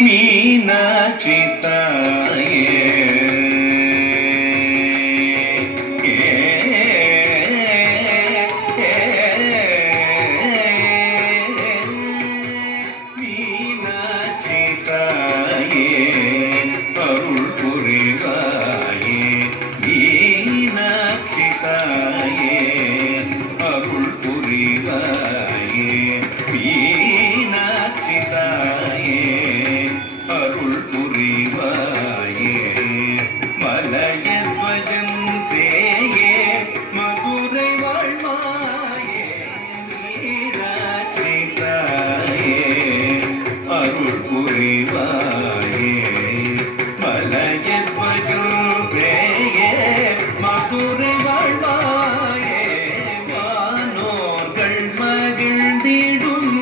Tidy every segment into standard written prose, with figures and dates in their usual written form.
மீனாட்சி தாயே மீனாட்சி தாயே அருள் புரிவாயே மீனாட்சி தாயே அருள் புரிவாயே மீனாட்சி தாயே அருள் புரிவாயே மலையத்வஜம் சேயே மதுரை வாழ்வாயே மீனாட்சி தாயே அருள் புரிவாயே மலையத்வஜம் சேயே மதுரை வாழ்வாயே வானோர்கள் மகிழ்ந்திடும்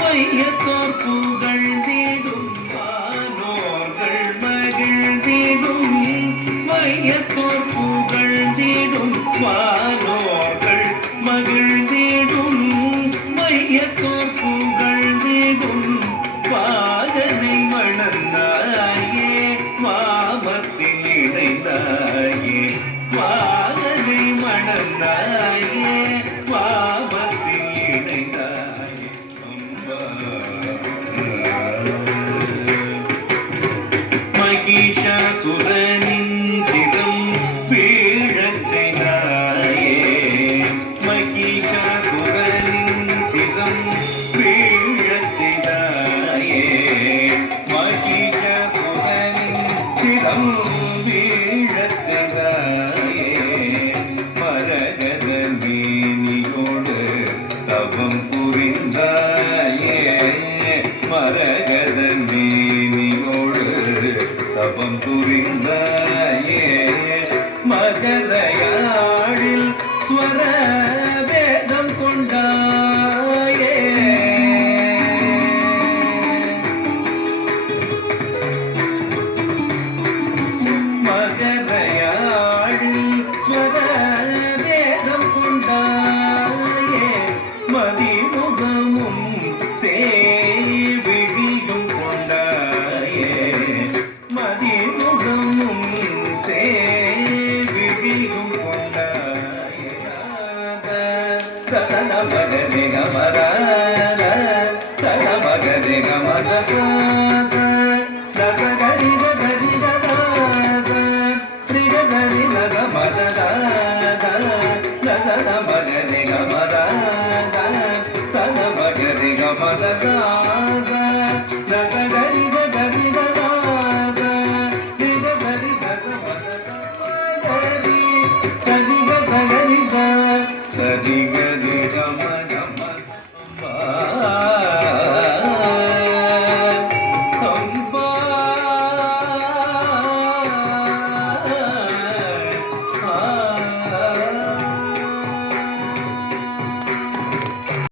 மையத்தோர் புகழ்ந்திடும் வானோர்கள் மகிழ்ந்திடும் மையத்தோர் புகழ்ந்திடும் வானோர்கள் மகிழ்ந்திடும் மையத்தோர் புகழ்ந்திடும் பாதனை மணந்தாயே மாமத்தில் இணைந்தாயே பாதனை மணந்தாயே மாமத்தில் இணைந்தாயே மகிஷாசுரனின் சிரம் வீழச் செய்தாயே மகிஷாசுரனின் சிரம் வீழச் செய்தாயே மகிஷாசுரனின் சிரம் வீழச் செய்தாயே மரகத மேனியோடு தவம் புரிந்தாயே மரகத மேனியோடு தவம் புரிந்தாயே மகரையாழில் ஸ்வர வேதம் கொண்டாயே மகரையாழில் ஸ்வர வேதம் கொண்டாயே மதிமுகமும் சேவிழியும் கொண்டாயே மதிமுகமும் சேவிழியும் கொண்டாயே சதன மகனே நமரான சத மகனே நமதா